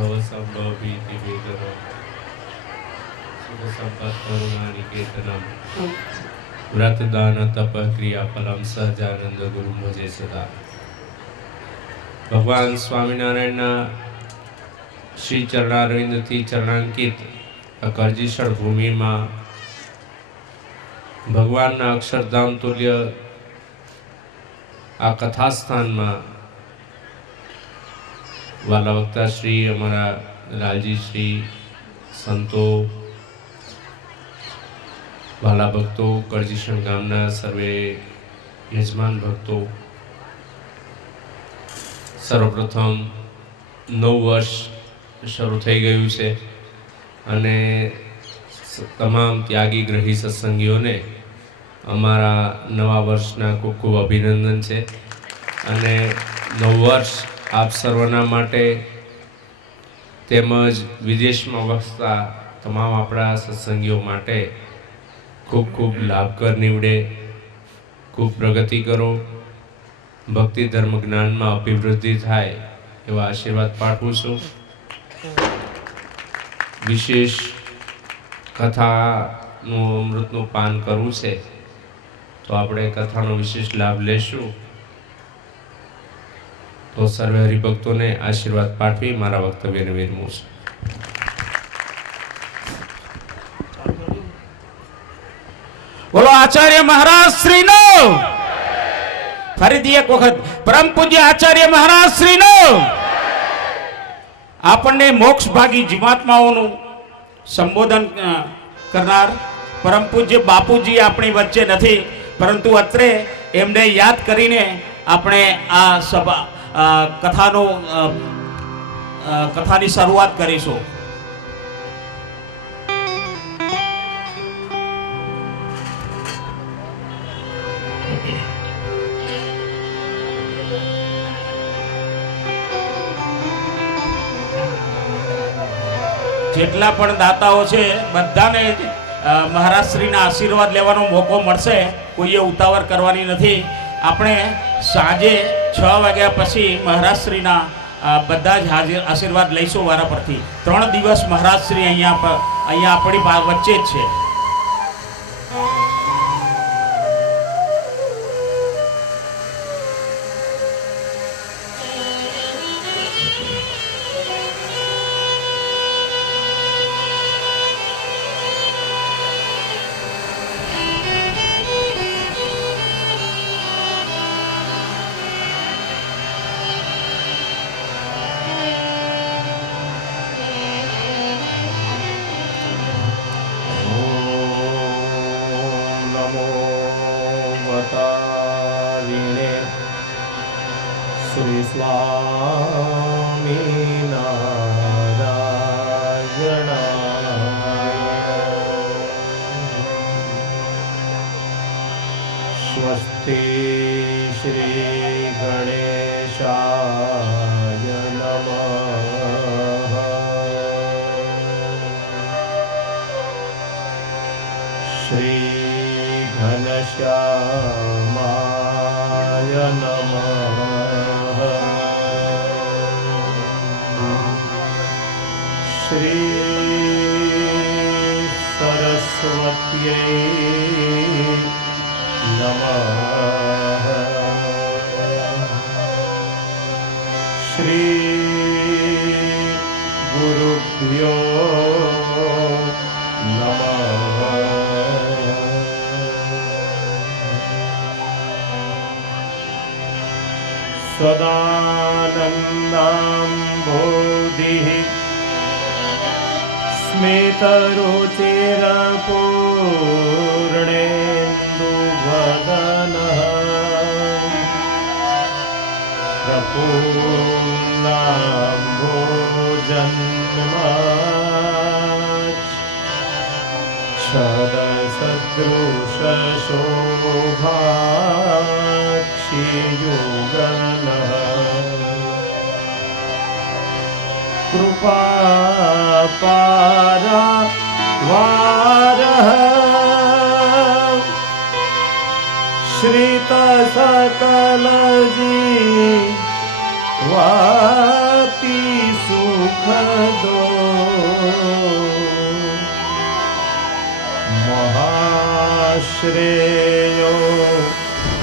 भवसंभवभीतिवेदनम् सुखसम्पत्करुणानिकेतनम् व्रतदान तप क्रियाफलम सहजानंद गुरु मुझे सदा। भगवान स्वामीनारायण श्री चरणारविंद थी चरणांकित करजीसर भूमि में भगवान अक्षरधाम तुल्य आ कथास्थान में वाला वक्ता श्री अमरा लालजी श्री संतो वाला भक्तों करजीसर गामना सर्वे यजमान भक्तों सर्वप्रथम 9 वर्ष શરૂ થઈ ગયું છે અને તમામ ત્યાગી ગ્રહી સત્સંગીઓને અમારા નવા વર્ષના ખૂબ ખૂબ અભિનંદન છે અને નવું વર્ષ આપ સર્વના માટે તેમજ વિદેશમાં વસતા તમામ આપણા સત્સંગીઓ માટે ખૂબ ખૂબ લાભકર નીવડે, ખૂબ પ્રગતિ કરો, ભક્તિ ધર્મ જ્ઞાનમાં અભિવૃદ્ધિ થાય એવા આશીર્વાદ પાઠવું છું। विशेष कथाનું અમૃતનું પાન કરવું છે તો આપણે કથાનો વિશેષ લાભ લેશું। તો સર્વે હરિભક્તોને આશીર્વાદ પાઠવી મારા વક્તવ્યને વિરમું છું। બોલો આચાર્ય મહારાજ શ્રીનો, ફરીથી એક વખત પરમ પૂજ્ય આચાર્ય મહારાજ શ્રીનો। આપણને મોક્ષ ભાગી જીવાત્માઓનું સંબોધન કરનાર પરમ પૂજ્ય બાપુજી આપણી વચ્ચે નથી, પરંતુ અત્રે એમને યાદ કરીને આપણે આ સભા કથાની શરૂઆત કરીશું। જેટલા પણ દાતાઓ છે બધાને મહારાજ શ્રીના આશીર્વાદ લેવાનો મોકો મળશે, કોઈએ ઉતાવળ કરવાની નથી। આપણે સાંજે 6 વાગ્યા પછી મહારાજ શ્રીના બધા જ આશીર્વાદ લઈશું વારા પરથી। 3 દિવસ મહારાજ શ્રી અહીંયા આપણી વચ્ચે જ છે। श्री स्वामी नारायण स्वस्ति श्री गणेशाय नमः। श्री घनश्यामाय नमः। श्री सरस्वत्यै नमः। श्री गुरुभ्यो नमः। सदानन्दाम्भोधिः स्मितरुचिरपूर्णेन्दुवदनः प्रपूर्णाम्भोजन्माच्छदसदृशशोभाक्षियुगलः कृपापारा वारः श्रित सकलजी वाति सुख દો મહાશ્રેયો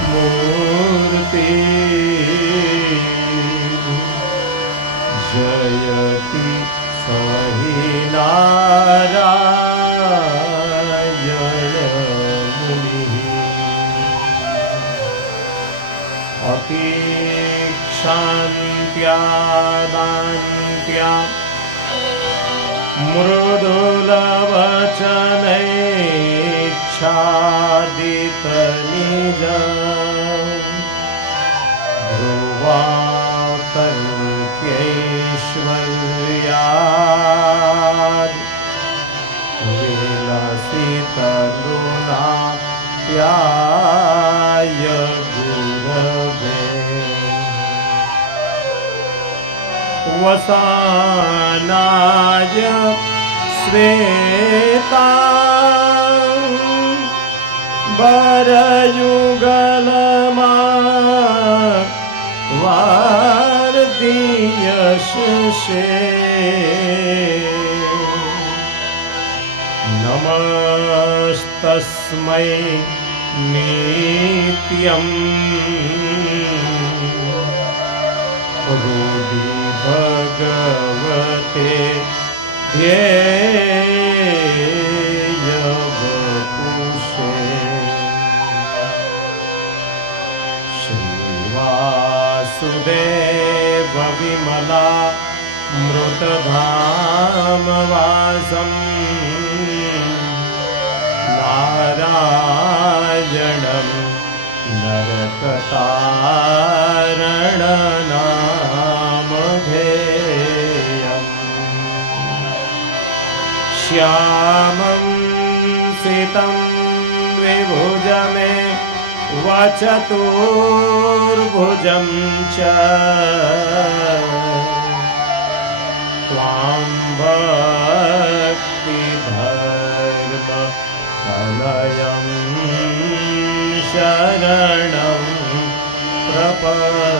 મૂર્તિ જયતિ સહી નારાયણ મુનિ અતિક્ષાન્ત્યાદાન્ત્યા મૃદુલવચનૈચ્છાદિત નિજ ધ્રુવાતર્ક્યૈશ્વર્યાદ વિલસિતરુણા ત્યાય ગુરવે વસાનાય શ્વેતા બરયુગલમાં વાર્દિયશે નમસ્તસ્મૈ નિત્યમ રૂધિ ભગવતે ધ્યેય વપુષે શ્રીવાસુદેવ વિમલા મૃતધામ વાસમ નારાયણમ નરકતારણનામધેયમ શ્યામં સિतं વિભુજમે વચતુર્ભુજં ચ ત્વાં ભક્તિધર્મ કલયં શરણં પ્રપદ્યે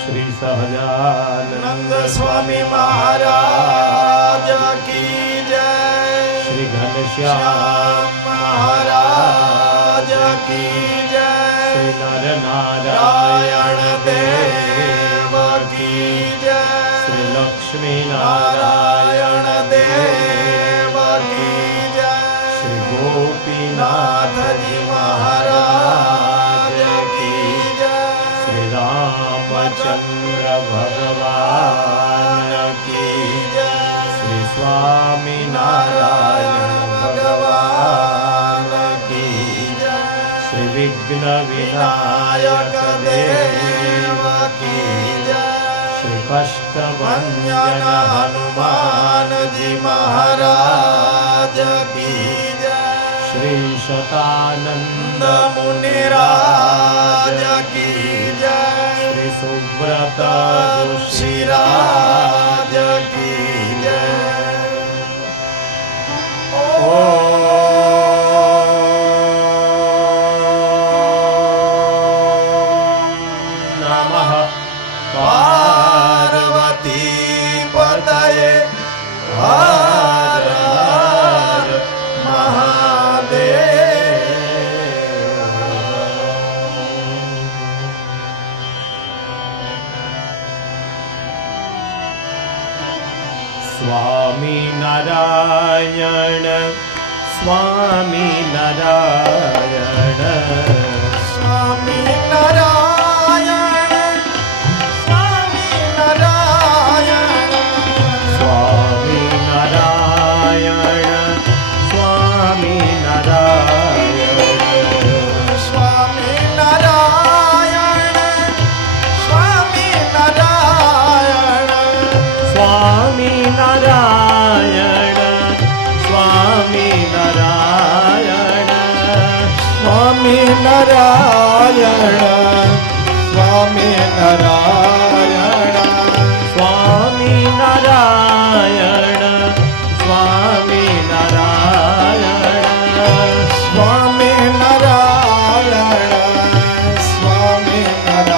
શ્રી સહજાનંદ સ્વામી મહારાજ કી જય શ્રી ઘનશ્યામ મહારાજ કી જય શ્રી નર નારાયણ દેવ કી જય શ્રી લક્ષ્મી નારાયણ દેવ કી જય શ્રી ગોપીનાથ નાથજી મહારાજ કી જય શ્રી રામચંદ્ર ભગવાન કી જય શ્રી સ્વામિનારાયણ ભગવાન કી જય શ્રી વિઘ્ન વિનાયક દેવ કી જય શ્રી કષ્ટભંજન અંજન હનુમાનજી મહારાજ કી જય શ્રી શતાનંદ નંદ મુનિરાજ કી જય શ્રી સુબ્રત ઋષિરાજ કી જય નમઃ પાર્વતી પતયે હર હર સ્વામિનારાયણ સ્વામિનારાયણ સ્વામી નારાયણ સ્વામી નારાયણ સ્વામિનારાયણ સ્વામિનારાયણ સ્વામી નારાયણ સ્વામી નારાયણ સ્વામિનારાયણ સ્વામિનારાયણ સ્વામી નારાયણ સ્વામી નારાયણ સ્વામિનારાયણ સ્વામિનારાયણ સ્વામી નારાયણ સ્વામી નારાયણ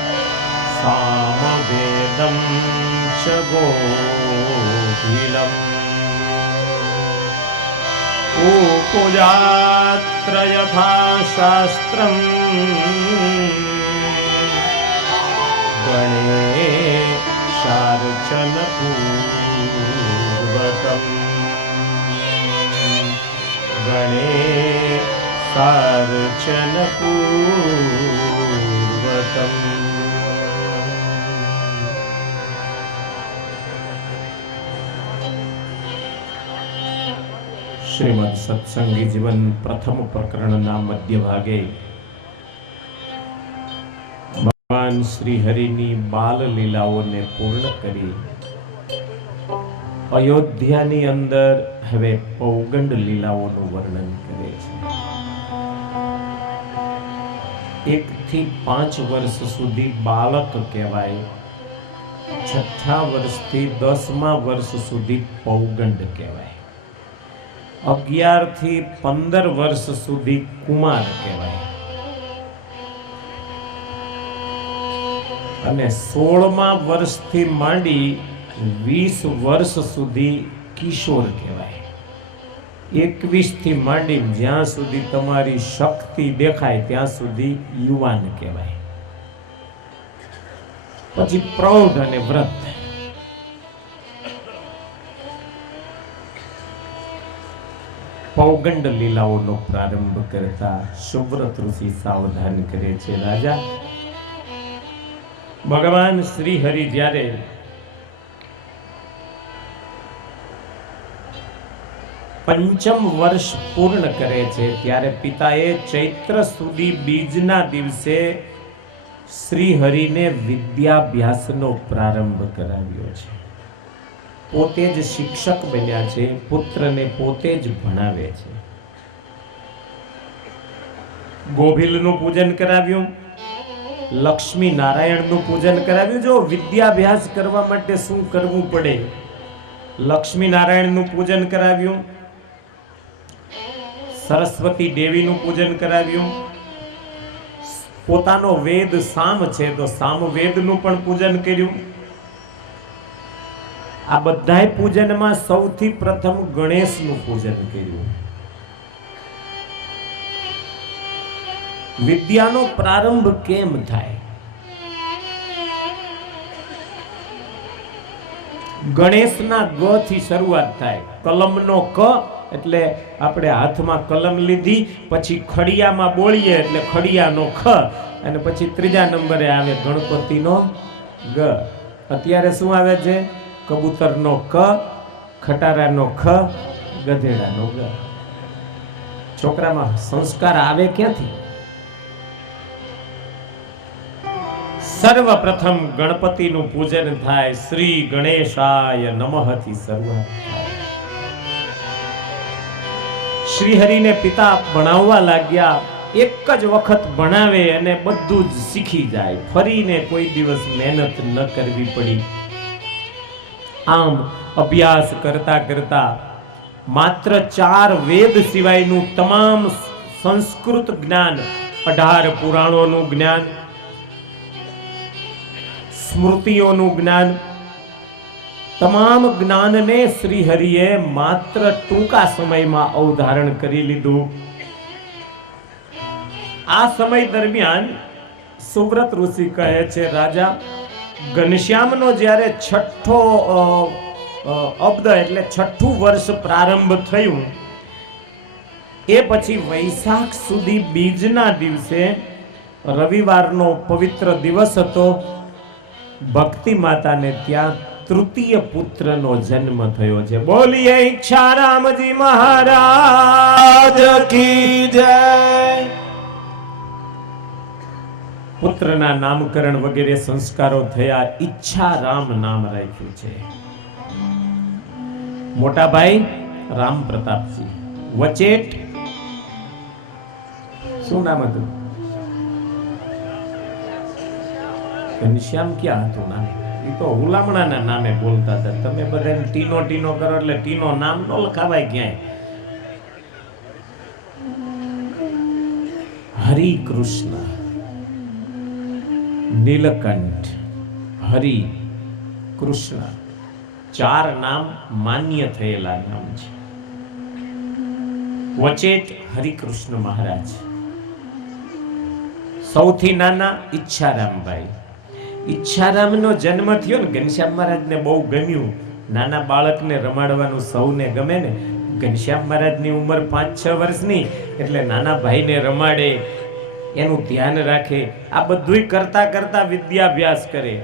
नीलं च गोहिलम् पूजात्र यथा शास्त्रम् गणेशार्चनपूर्वकम् गणेशार्चनपूर्वकम्। श्रीमद सत्संगी जीवन प्रथम प्रकरणના મધ્ય ભાગે ભગવાન શ્રી હરિની બાલ લીલાઓને પૂર્ણ કરી અયોધ્યાની અંદર હવે પૌગંડ લીલાઓનું વર્ણન કરે છે। 1 થી 5 વર્ષ સુધી બાળક કહેવાય, 6થા વર્ષથી 10મા વર્ષ સુધી પૌગંડ કહેવાય, 11 થી 15 વર્ષ સુધી કુમાર કહેવાય અને 16મા વર્ષથી માંડી 20 વર્ષ સુધી કિશોર કહેવાય। 21 થી માંડી જ્યાં સુધી તમારી શક્તિ દેખાય ત્યાં સુધી યુવાન કહેવાય, પછી પ્રૌઢ અને વ્રત। પૌગંડ લીલાઓનો પ્રારંભ કરતા સુવ્રત ઋષિ સાવધાન કરે છે, રાજા ભગવાન શ્રી હરિ જ્યારે પંચમ વર્ષ પૂર્ણ કરે છે ત્યારે પિતાએ ચૈત્ર સુધી બીજના દિવસે શ્રી હરિને વિદ્યાભ્યાસનો પ્રારંભ કરાવ્યો છે। પોતે જ શિક્ષક બન્યા છે, પુત્રને પોતે જ ભણાવે છે। ગોભીલનું પૂજન કરાવ્યું, લક્ષ્મી નારાયણનું પૂજન કરાવ્યું। જો વિદ્યાભ્યાસ કરવા માટે શું કરવું પડે, લક્ષ્મી નારાયણનું પૂજન કરાવ્યું, સરસ્વતી દેવીનું પૂજન કરાવ્યું, પોતાનો વેદ સામ છે તો સામવેદનું પણ પૂજન કર્યું। આ બધાય પૂજનમાં સૌથી પ્રથમ ગણેશનું પૂજન કર્યું। વિદ્યાનો પ્રારંભ કેમ થાય? ગણેશના ગ થી શરૂઆત થાય। કલમનો ક એટલે આપણે હાથમાં કલમ લીધી, પછી ખડિયામાં બોલીએ એટલે ખડિયાનો ખ, અને પછી ત્રીજા નંબરે આવે ગણપતિનો ગ। અત્યારે શું આવે છે? કબૂતરનો ક, ખટારાનો ખ, ગધેડાનો ગ। છોકરામાં સંસ્કાર આવે ક્યાંથી? સર્વપ્રથમ ગણપતિનું પૂજન થાય। શ્રી ગણેશાય નમઃ થી શરૂઆત થાય। શ્રી હરિને પિતા ભણાવવા લાગ્યા। એક જ વખત ભણાવે અને બધું જ શીખી જાય, ફરીને કોઈ દિવસ મહેનત ન કરવી પડી। આમ અભ્યાસ કરતા કરતા માત્ર 4 વેદ સિવાયનું તમામ સંસ્કૃત જ્ઞાન, 18 પુરાણોનું જ્ઞાન, સ્મૃતિઓનું જ્ઞાન, તમામ જ્ઞાનને શ્રી હરિએ માત્ર ટૂંકા સમયમાં અવધારણ કરી લીધું। આ સમય દરમિયાન સુવ્રત ઋષિ કહે છે, રાજા ઘનશ્યામનો જ્યારે 6થો અબ્દ એટલે 6થું વર્ષ પ્રારંભ થયું, એ પછી વૈશાખ સુધી બીજના દિવસે રવિવારનો પવિત્ર દિવસ હતો। ભક્તિ માતાને ત્યાં તૃતીય પુત્રનો જન્મ થયો છે। બોલીએ ઈચ્છારામજી મહારાજ કી જય। પુત્રના નામકરણ વગેરે સંસ્કારો થયા। ઈચ્છારામ નામ રાખ્યું છે। મોટા ભાઈ રામ પ્રતાપજી, વચેટ શું નામ હતું? ઘનશ્યામ ક્યાં હતું નામ? એ તો હુલામણાના નામે બોલતા હતા। તમે બધાને ટીનો ટીનો કરો એટલે ટીનો નામ ન લખાવાય ક્યાંય। હરિ કૃષ્ણ, નીલકંઠ, હરિ કૃષ્ણ, 4 નામ માન્ય થયેલા નામ છે. વચેટ હરિકૃષ્ણ મહારાજ, સૌથી નાના ઈચ્છારામભાઈ. ઈચ્છારામનો જન્મ થયો ને, ઘનશ્યામ મહારાજને બહુ ગમ્યું. નાના બાળકને રમાડવાનું સૌને ગમે ને. ઘનશ્યામ મહારાજની ઉંમર 5-6 વર્ષની, એટલે નાના ભાઈને રમાડે, એનું ધ્યાન રાખે. આ બધુંય કરતા કરતા વિદ્યાભ્યાસ કરે.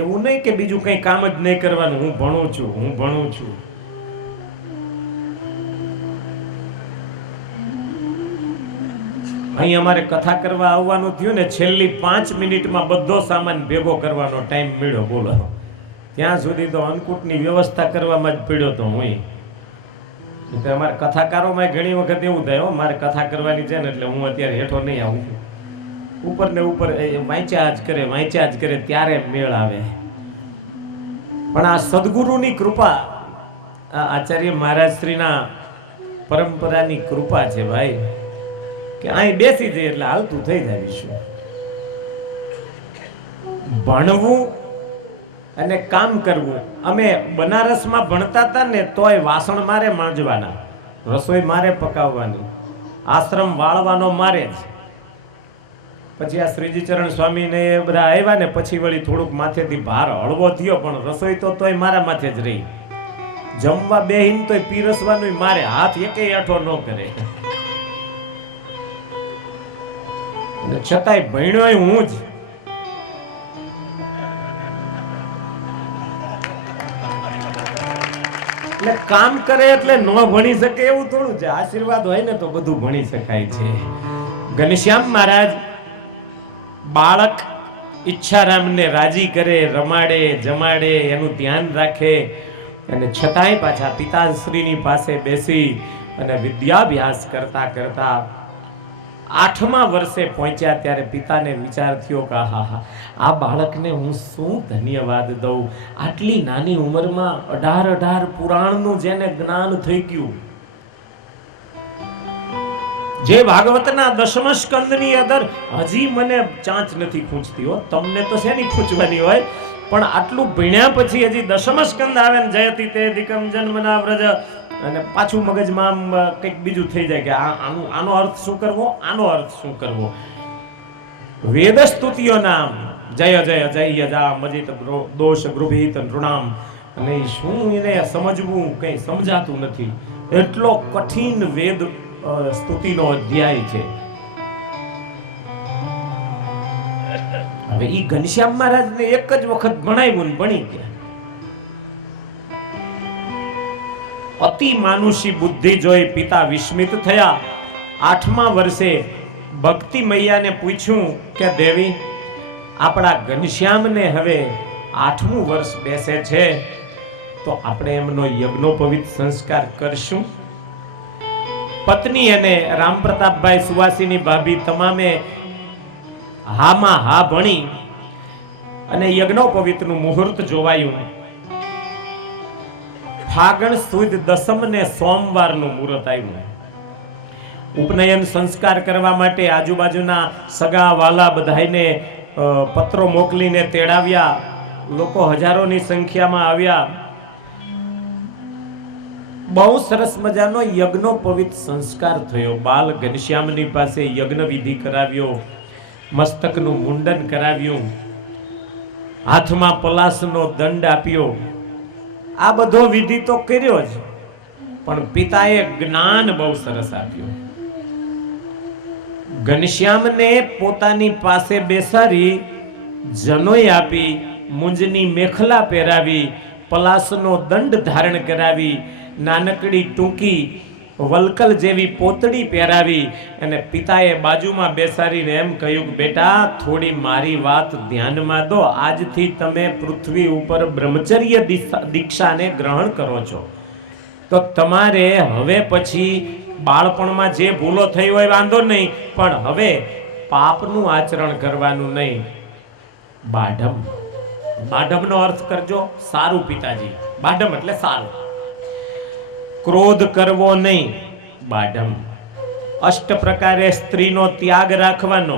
એવું નહીં કે બીજું કંઈ કામ જ નહીં કરવાનું, હું ભણું છું. અહીં અમારે કથા કરવા આવવાનું થયું ને, છેલ્લી 5 મિનિટમાં બધો સામાન ભેગો કરવાનો ટાઈમ મળ્યો. બોલો, ત્યાં સુધી તો અન્નકૂટની વ્યવસ્થા કરવામાં જ પડ્યો તો હું. અમારે કથાકારોમાં ઘણી વખત એવું થાય, મારે કથા કરવાની છે ને, એટલે હું અત્યારે હેઠો નહીં આવું. ઉપર ને ઉપર વાંચ્યા જ કરે ત્યારે મેળ આવે. પણ આ સદગુરુની કૃપા, આ આચાર્ય મહારાજ શ્રીના પરંપરાની કૃપા છે ભાઈ, કે અહીં બેસી જાય એટલે હાલતું થઈ જાય વિશ્વ. ભણવું અને કામ કરવું. અમે બનારસમાં ભણતા હતા ને, તોય વાસણ મારે માંજવાના, રસોઈ મારે પકાવવાની, આશ્રમ વાળવાનો મારે જ. પછી આ શ્રીજી ચરણ સ્વામી ને એ બધા આવ્યા ને, પછી વળી થોડુંક માથેથી ભાર હળવો થયો, પણ રસોઈ તોય મારા માથે જ રહી. જમવા બેહીન તોય પીરસવાનું મારે, હાથ એકેય આઠો ન કરે. છતાંય ભણ્યો હું જ. એટલે કામ કરે એટલે ન ભણી શકે એવું થોડું છે. આશીર્વાદ હોય ને તો બધું ભણી શકાય છે. ઘનશ્યામ મહારાજ બાળક ઈચ્છારામને રાજી કરે, રમાડે, જમાડે, એનું ધ્યાન રાખે, અને છતાંય પાછા પિતાશ્રીની પાસે બેસી અને વિદ્યાભ્યાસ કરતા કરતા 8મા વર્ષે પહોંચ્યા ત્યારે પિતાને વિચાર થયો કે આ બાળકને હું શું ધન્યવાદ દઉં. આટલી નાની ઉંમરમાં 18 પુરાણનું જેને જ્ઞાન થઈ ગયું, જે ભાગવતના 10મ સ્કંદની અંદર હજી મને ચાંચ નથી ખૂંચતી હો. તમને તો શેની ખૂંચવાની હોય, પણ આટલું ભણ્યા પછી હજી 10મ સ્કંદ આવે ને, જયતિ તે દિકમ જન્મના વ્રજ, અને પાછું મગજમાં કંઈક બીજું થઈ જાય કે આનો અર્થ શું કરવો, આનો અર્થ શું કરવો. વેદ સ્તુતિઓ નામ જય જય જય જા મજિત દોષ ગૃભિત નૃણામ, અને શું એને સમજવું કંઈ સમજાતું નથી. એટલો કઠિન વેદ સ્તુતિનો અધ્યાય છે. હવે ઈ ઘનશ્યામ મહારાજને એક જ વખત ભણાવ્યું ને ભણી ગયા. અતિ માનુષી બુદ્ધિ જોઈ પિતા વિસ્મિત થયા. 8મા વર્ષે ભક્તિ મૈયાને પૂછ્યું કે દેવી, આપણા ઘનશ્યામને હવે 8મું વર્ષ બેસે છે, તો આપણે એમનો યજ્ઞોપવિત સંસ્કાર કરશું. પત્ની અને રામપ્રતાપભાઈ સુવાસીની ભાભી તમામે હામાં હા ભણી અને યજ્ઞોપવિતનું મુહૂર્ત જોવાયું. ફાગણ સુદ દસમ ને સોમવારનું મુહૂર્ત આવ્યું. ઉપનયન સંસ્કાર કરવા માટે આજુબાજુના સગા વાલા બધાઈને પત્રો મોકલીને તેડાવ્યા. લોકો હજારોની સંખ્યામાં આવ્યા. બહુ સરસ મજાનો યજ્ઞોપવિત સંસ્કાર થયો. બાલ ઘનશ્યામની પાસે યજ્ઞ વિધિ કરાવ્યો, મસ્તકનું મુંડન કરાવ્યું, હાથમાં પલાસનો દંડ આપ્યો. આ બધો વિધિ તો કર્યો જ, પણ પિતાએ જ્ઞાન બહુ સરસ આપ્યું. ઘનશ્યામને પોતાની પાસે બેસાડી જનોઈ આપી, મુંજની મેખલા પહેરાવી, પલાસનો દંડ ધારણ કરાવી, નાનકડી ટૂંકી વલકલ જેવી પોતડી પહેરાવી, અને પિતાએ બાજુમાં બેસાડીને એમ કહ્યું કે બેટા, થોડી મારી વાત ધ્યાનમાં દો. આજથી તમે પૃથ્વી ઉપર બ્રહ્મચર્ય દીક્ષાને ગ્રહણ કરો છો, તો તમારે હવે પછી બાળપણમાં જે ભૂલો થઈ હોય વાંધો નહીં, પણ હવે પાપનું આચરણ કરવાનું નહીં. બાઢમ, બાઢમનો અર્થ કરજો સારું પિતાજી. બાઢમ એટલે સારું. ક્રોધ કરવો નહીં, બાઢમ. અષ્ટ પ્રકારે સ્ત્રીનો ત્યાગ રાખવાનો,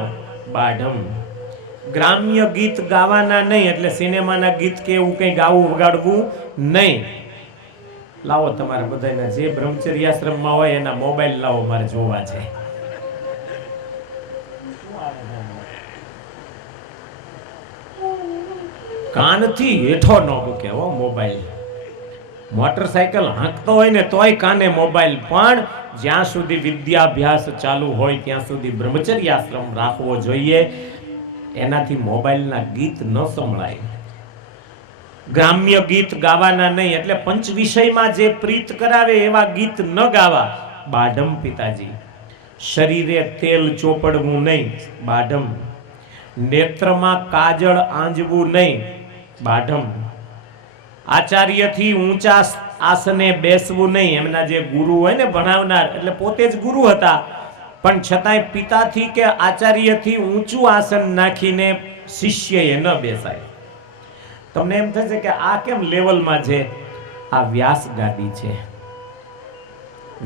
બાઢમ. ગ્રામ્ય ગીત ગાવાના નહીં, એટલે સિનેમાના ગીત કે એવું કંઈ ગાવું વગાડવું નહીં. લાવો તમારા બધાના જે બ્રહ્મચર્યાશ્રમમાં હોય એના મોબાઈલ લાવો, મારે જોવા છે. કાનથી હેઠો ન મૂકે હો મોબાઈલ. મોટરસાયકલ હાંકતો હોય ને તોય કાને મોબાઈલ, પણ જ્યાં સુધી વિદ્યાભ્યાસ ચાલુ હોય ત્યાં સુધી બ્રહ્મચર્યાશ્રમ રાખવો જોઈએ. એનાથી મોબાઈલના ગીત ન સંભળાય. ગ્રામ્ય ગીત ગાવાના નહીં, એટલે પંચ વિષયમાં જે પ્રીત કરાવે એવા ગીત ન ગાવા. બાઢમ પિતાજી. શરીરે તેલ ચોપડવું નહીં, બાઢમ. નેત્રમાં કાજળ આંજવું નહીં, બાઢમ. આચાર્યથી ઊંચા આસને બેસવું નહીં. એમના જે ગુરુ હોય ને ભણાવનાર, એટલે પોતે જ ગુરુ હતા, પણ છતાંય પિતાથી કે આચાર્યથી ઊંચું આસન નાખીને શિષ્યએ ન બેસાય. તમને એમ થશે કે આ કેમ લેવલમાં છે? આ વ્યાસ ગાદી છે.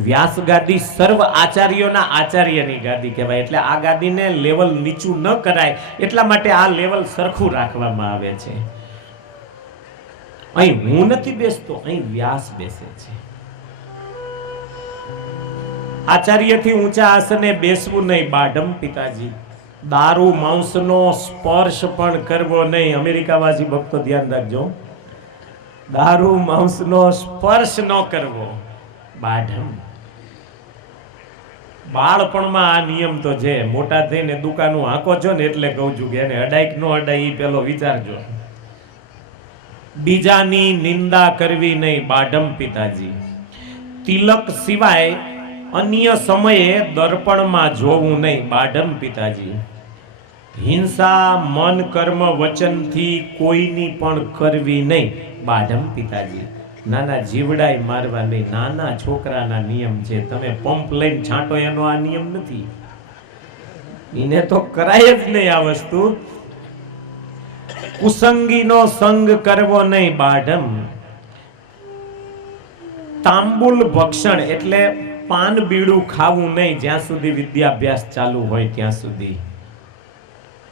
વ્યાસ ગાદી સર્વ આચાર્યોના આચાર્યની ગાદી કહેવાય. એટલે આ ગાદીને લેવલ નીચું ન કરાય, એટલા માટે આ લેવલ સરખું રાખવામાં આવે છે. અહીં હું નથી બેસતો, અહીં વ્યાસ બેસે છે. આચાર્યથી ઊંચા આસને બેસવું નહીં, બાઢમ પિતાજી. દારૂ માંસનો સ્પર્શ પણ કરવો નહીં. અમેરિકાવાસી ભક્તો ધ્યાન રાખજો, દારૂ માંસનો સ્પર્શ ન કરવો, બાઢમ. બાળપણમાં આ નિયમ તો છે. મોટા થઈને દુકાનું હાંકો છો ને એટલે કહું છું કે એને અડાઈ કે ન અડાઈ પેલો વિચારજો. બીજાની નિંદા કરવી નહીં, બાઢમ પિતાજી. તિલક સિવાય અન્ય સમયે દર્પણમાં જોવું નહીં, બાઢમ પિતાજી. હિંસા મન કર્મ વચનથી કોઈની પણ કરવી નહીં, બાઢમ પિતાજી. નાના જીવડાય મારવા નહીં. નાના છોકરાના નિયમ છે. તમે પંપ લઈને છાંટો એનો આ નિયમ નથી. એને તો કરાય જ નહીં આ વસ્તુ. કુસંગીનો સંગ કરવો નહીં, બાઢમ. તાંબુલ ભક્ષણ એટલે પાન બીડું ખાવું નહીં, જ્યાં સુધી વિદ્યાભ્યાસ ચાલુ હોય ત્યાં સુધી.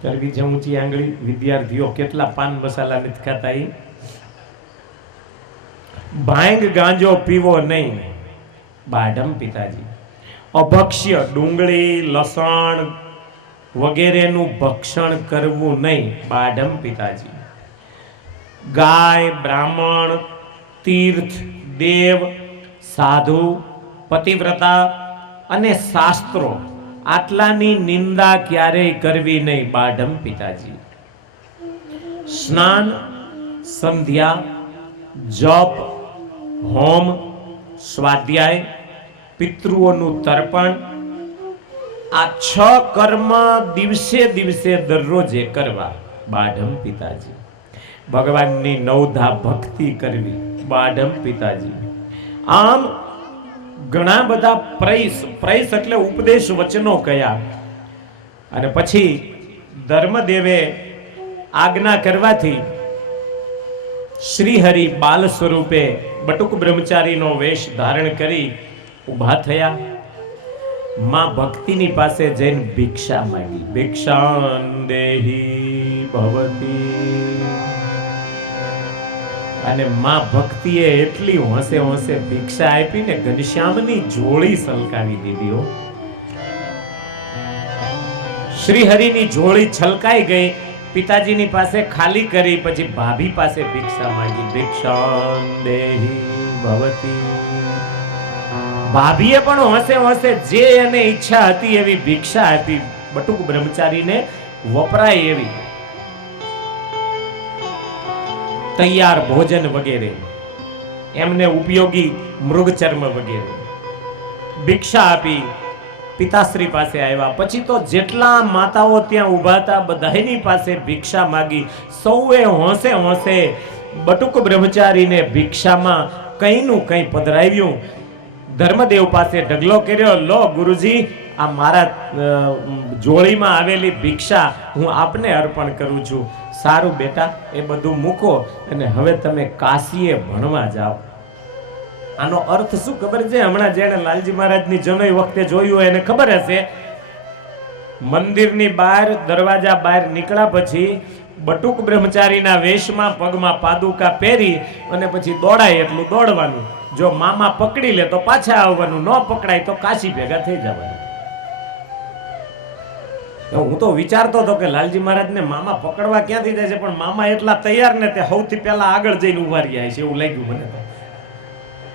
કરવી છે ઊંચી આંગળી. વિદ્યાર્થીઓ કેટલા પાન મસાલા નથી ખાતા. ભાંગ ગાંજો પીવો નહીં, બાઢમ પિતાજી. અભક્ષ્ય ડુંગળી લસણ વગેરેનું ભક્ષણ કરવું નહીં, બાઢમ પિતાજી. ગાય બ્રાહ્મણ તીર્થ દેવ સાધુ પતિવ્રતા અને શાસ્ત્રો આટલાની નિંદા ક્યારેય કરવી નહીં, બાઢમ પિતાજી. સ્નાન સંધ્યા જપ હોમ સ્વાધ્યાય પિતૃઓનું તર્પણ આ 6 કર્મ દિવસે દિવસે દરરોજે કરવા, બાઢમ પિતાજી. ભગવાનની નવધા ભક્તિ કરવી, બાઢમ પિતાજી. આમ ઘણા બધા પ્રૈસ એટલે ઉપદેશ વચનો કયા. અને પછી ધર્મદેવે આજ્ઞા કરવાથી શ્રીહરિ બાલ સ્વરૂપે બટુક બ્રહ્મચારીનો વેશ ધારણ કરી ઊભા થયા. માં ભક્તિની પાસે જઈને ભિક્ષા માંગી. ભિક્ષાન દેહી ભવતી. અને માં ભક્તિએ એટલી હોંશે હોંશે ભિક્ષા આપીને ઘનશ્યામની જોડી સલકાવી દીધી. શ્રીહરિની જોડી છલકાઈ ગઈ. પિતાજીની પાસે ખાલી કરી, પછી ભાભી પાસે ભિક્ષા માંગી. ભિક્ષાન દેહી ભવતી. ભાભીએ પણ હોંશે હોંશે જે એને ઈચ્છા હતી એવી ભિક્ષા આપી. બટુક બ્રહ્મચારીને વપરાય એવી તૈયાર ભોજન વગેરે, એમને ઉપયોગી મૃગચર્મ વગેરે ભિક્ષા આપી. પિતાશ્રી પાસે આવ્યા. પછી તો જેટલા માતાઓ ત્યાં ઊભા હતા બધાની પાસે ભિક્ષા માગી. સૌએ હોંશે હોંશે બટુક બ્રહ્મચારીને ભિક્ષામાં કંઈનું કંઈ પધરાવ્યું. ધર્મદેવ પાસે ઢગલો કર્યો. લો ગુરુજી, આ મારા જોડીમાં આવેલી ભિક્ષા હું આપને અર્પણ કરું છું. સારું બેટા, એ બધું મૂકો અને હવે તમે કાશીએ ભણવા જાઓ. આનો અર્થ શું ખબર છે? હમણાં જેણે લાલજી મહારાજની જનોઈ વખતે જોયું એને ખબર હશે મંદિરની બહાર દરવાજા બહાર નીકળ્યા પછી બટુક બ્રહ્મચારીના વેશમાં પગમાં પાદુકા પહેરી અને પછી દોડાય એટલું દોડવાનું. જો મામા પકડી લે તો પાછા આવવાનું, ન પકડાય તો કાશી ભેગા થઈ જવાનું. હું તો વિચારતો હતો કે લાલજી મહારાજને મામા પકડવા ક્યાંથી જાય છે, પણ મામા એટલા તૈયાર ને તે સૌથી પહેલા આગળ જઈને ઉભા રહ્યા છે એવું લાગ્યું મને તો.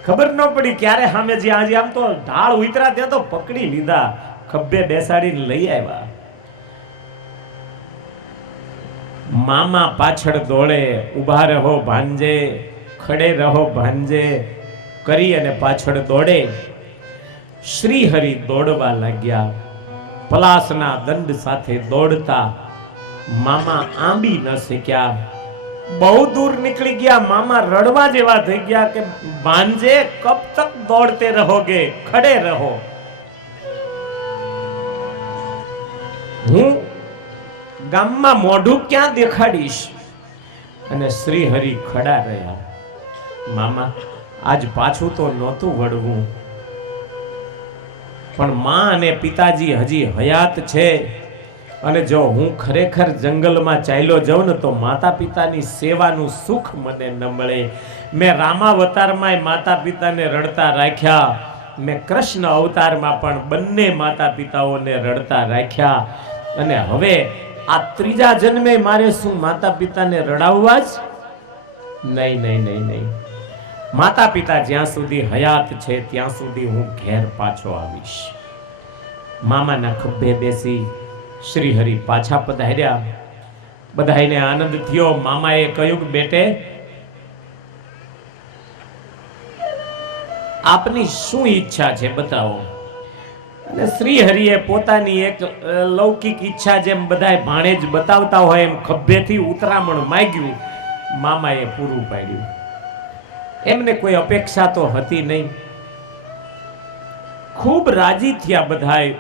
ખબર ન પડી ક્યારે સામે જે આજે આમ તો ઢાળ ઉતરા ત્યાં તો પકડી લીધા, ખભે બેસાડીને લઈ આવ્યા. મામા પાછળ દોડે, ઉભા રહો ભાંજે, ખડે રહો ભાંજે કરી અને પાછળ દોડે. શ્રી હરિ દોડવા લાગ્યા. પલાસના દંડ સાથે દોડતા મામા આંબી ન શક્યા. બહુ દૂર નીકળી ગયા. મામા રડવા જેવા થઈ ગયા કે ભાંજે કબ તક દોડતે રહોગે, ખડે રહો. હું ગામમાં મોઢું ક્યાં દેખાડીશ? અને શ્રી હરિ ખડા રહ્યા. મામા આજ પાછું તો નહોતું વળવું, પણ માં અને પિતાજી હજી હયાત છે, અને જો હું ખરેખર જંગલમાં ચાલ્યો જાઉં ને તો માતા પિતાની સેવાનું સુખ મને ન મળે. મેં રામાવતારમાં માતા પિતાને રડતા રાખ્યા, મેં કૃષ્ણ અવતારમાં પણ બંને માતા પિતાઓને રડતા રાખ્યા, અને હવે આ ત્રીજા જન્મે મારે શું માતા પિતાને રડાવવા જ? નહીં નહીં નહીં નહીં. માતા પિતા જ્યાં સુધી હયાત છે ત્યાં સુધી હું ઘેર પાછો આવીશ. મામાના ખભે બેસી શ્રી હરિ પાછા પધાર્યા. બધાયને આનંદ થયો. મામાએ કહ્યું કે બેટે, આપની શું ઈચ્છા છે બતાવો. અને શ્રી હરિએ પોતાની એક લૌકિક ઈચ્છા જેમ બધાય ભાણેજ બતાવતા હોય એમ ખભેથી ઉતરામણ માંગ્યું. મામાએ પૂરું પાડ્યું. એમને કોઈ અપેક્ષા તો હતી નહીં. ખૂબ રાજી થયા બધાય.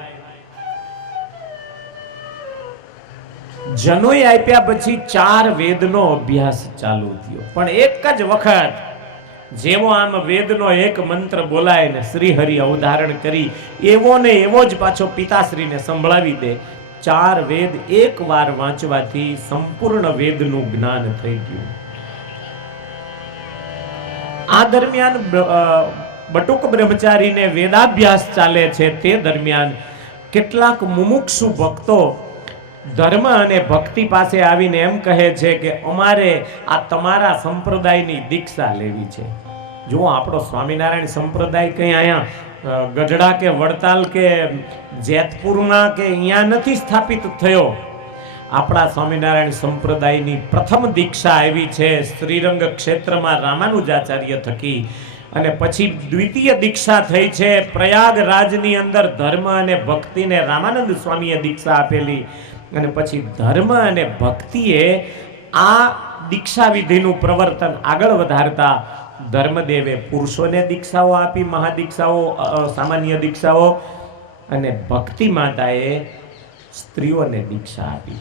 જનોય આપ્યા પછી 4 વેદનો અભ્યાસ ચાલુ થયો. પણ એક જ વખત જેવો આમ વેદનો એક મંત્ર બોલાય ને શ્રી હરિ અવધારણ કરી એવો ને એવો જ પાછો પિતાશ્રીને સંભળાવી દે. 4 વેદ એક વાર વાંચવાથી સંપૂર્ણ વેદનું જ્ઞાન થઈ ગયું. આ દરમિયાન બટુક બ્રહ્મચારીને વેદાભ્યાસ ચાલે છે. તે દરમિયાન કેટલાક મુમુક્ષુ ભક્તો ધર્મ અને ભક્તિ પાસે આવીને એમ કહે છે કે અમારે આ તમારા સંપ્રદાયની દીક્ષા લેવી છે. જો આપણો સ્વામિનારાયણ સંપ્રદાય કઈ અહીંયા ગઢડા કે વડતાલ કે જેતપુરમાં કે અહીંયા નથી સ્થાપિત થયો. આપણા સ્વામિનારાયણ સંપ્રદાયની પ્રથમ દીક્ષા આવી છે શ્રીરંગ ક્ષેત્રમાં રામાનુજાચાર્ય થકી, અને પછી દ્વિતીય દીક્ષા થઈ છે પ્રયાગરાજની અંદર ધર્મ અને ભક્તિને રામાનંદ સ્વામીએ દીક્ષા આપેલી, અને પછી ધર્મ અને ભક્તિએ આ દીક્ષા વિધિનું પ્રવર્તન આગળ વધારતા ધર્મદેવે પુરુષોને દીક્ષાઓ આપી, મહાદીક્ષાઓ, સામાન્ય દીક્ષાઓ, અને ભક્તિ માતાએ સ્ત્રીઓને દીક્ષા આપી.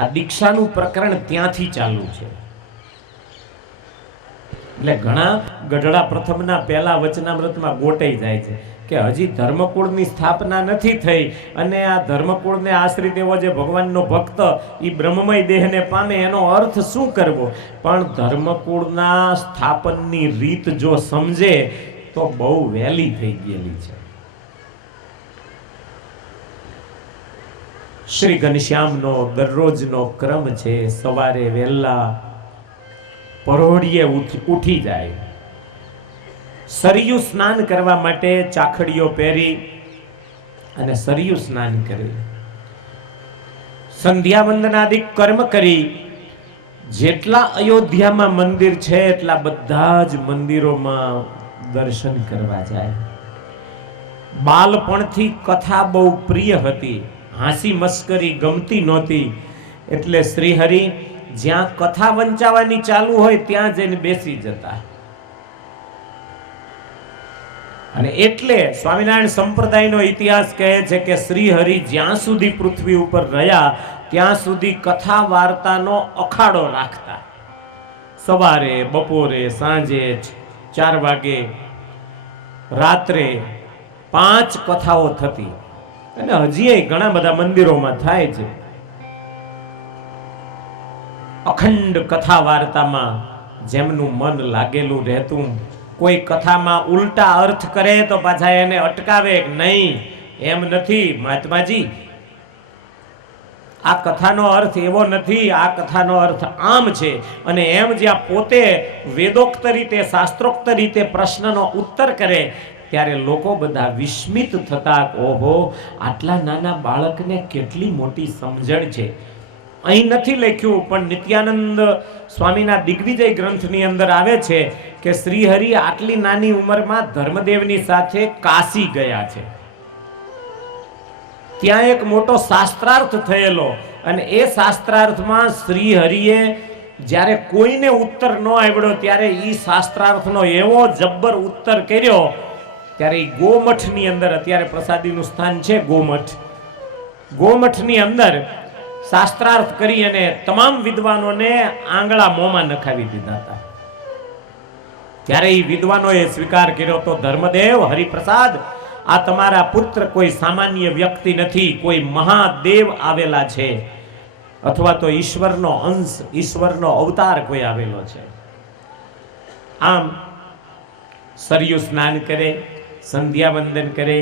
આ દીક્ષાનું પ્રકરણ ત્યાંથી ચાલુ છે. એટલે ઘણા ગઢડા પ્રથમના પહેલા વચનામૃતમાં ગોટાઈ જાય છે કે હજી ધર્મકુળની સ્થાપના નથી થઈ, અને આ ધર્મકુળને આશ્રિત એવો જે ભગવાનનો ભક્ત એ બ્રહ્મમય દેહને પામે એનો અર્થ શું કરવો? પણ ધર્મકુળના સ્થાપનની રીત જો સમજે તો બહુ વહેલી થઈ ગયેલી છે. શ્રી ઘનશ્યામનો દરરોજનો ક્રમ છે સવારે વહેલા પરોઢિયે ઉઠી જાય, સરયુ સ્નાન કરવા માટે ચાખડીઓ પહેરી અને સરયુ સ્નાન કરે, સંધ્યા વંદનાદિક કર્મ કરી. જેટલા અયોધ્યામાં મંદિર છે એટલા બધા જ મંદિરોમાં દર્શન કરવા જાય. બાળપણથી કથા બહુ પ્રિય હતી, હાંસી મસ્કરી ગમતી નહોતી, એટલે શ્રીહરિ જ્યાં કથા વંચાવાની ચાલુ હોય ત્યાં જઈને બેસી જતા. અને એટલે સ્વામિનારાયણ સંપ્રદાયનો ઇતિહાસ કહે છે કે શ્રી હરિ જ્યાં સુધી પૃથ્વી ઉપર રહ્યા ત્યાં સુધી કથા વાર્તાનો અખાડો રાખતા. સવારે, બપોરે, સાંજે, 4 વાગે, રાત્રે 5 કથાઓ થતી. અને હજી ઘણા બધા મંદિરોમાં થાય છે. અખંડ કથા વાર્તામાં જેમનું મન લાગેલું રહેતું, કોઈ કથામાં ઉલટા અર્થ કરે તો પાછા એને અટકાવે કે નહીં, એમ નથી મહાત્માજી, આ કથાનો અર્થ એવો નથી, આ કથાનો અર્થ આમ છે. અને એમ જ્યાં પોતે વેદોક્ત રીતે શાસ્ત્રોક્ત રીતે પ્રશ્નનો ઉત્તર કરે ત્યારે લોકો બધા વિસ્મિત થતા, ઓહો આટલા નાના બાળકને કેટલી મોટી સમજણ છે. અહીં નથી લખ્યું પણ નિત્યાનંદ સ્વામીના દિગ્વિજય ગ્રંથની અંદર આવે છે કે શ્રીહરિ આટલી નાની ઉંમરમાં ધર્મદેવની સાથે કાશી ગયા છે. ત્યાં એક મોટો શાસ્ત્રાર્થ થયેલો, અને એ શાસ્ત્રાર્થમાં શ્રી હરિએ જ્યારે કોઈને ઉત્તર ન આવડ્યો ત્યારે એ શાસ્ત્રાર્થનો એવો જબ્બર ઉત્તર કર્યો. ત્યારે એ ગોમઠની અંદર, અત્યારે પ્રસાદીનું સ્થાન છે ગોમઠ, ગોમઠની અંદર શાસ્ત્રાર્થ કરી અને તમામ વિદ્વાનોને આંગળા મોંમાં નખાવી દીધા હતા. ત્યારે એ વિદ્વાનોએ સ્વીકાર કર્યો તો, ધર્મદેવ હરિપ્રસાદ, આ તમારા પુત્ર કોઈ સામાન્ય વ્યક્તિ નથી, કોઈ મહાદેવ આવેલા છે, અથવા તો ઈશ્વરનો અંશ, ઈશ્વરનો અવતાર કોઈ આવેલો છે. આમ સરયુ સ્નાન કરે, સંધ્યા વંદન કરે,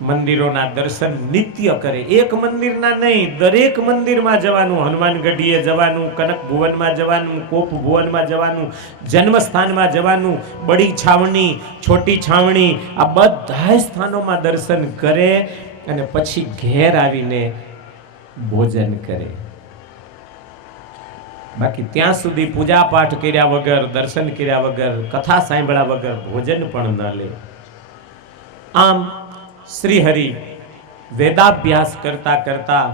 મંદિરોના દર્શન નિત્ય કરે. એક મંદિરના નહીં, દરેક મંદિરમાં જવાનું, હનુમાનગઢીએ જવાનું, કનક ભુવનમાં જવાનું, કોપ ભુવનમાં જવાનું, જન્મસ્થાનમાં જવાનું, બડી છાવણી, છોટી છાવણી, આ બધા સ્થાનોમાં દર્શન કરે અને પછી ઘેર આવીને ભોજન કરે. બાકી ત્યાં સુધી પૂજા પાઠ કર્યા વગર, દર્શન કર્યા વગર, કથા સાંભળ્યા વગર ભોજન પણ ન લે. આમ શ્રી હરિ વેદાભ્યાસ કરતા કરતા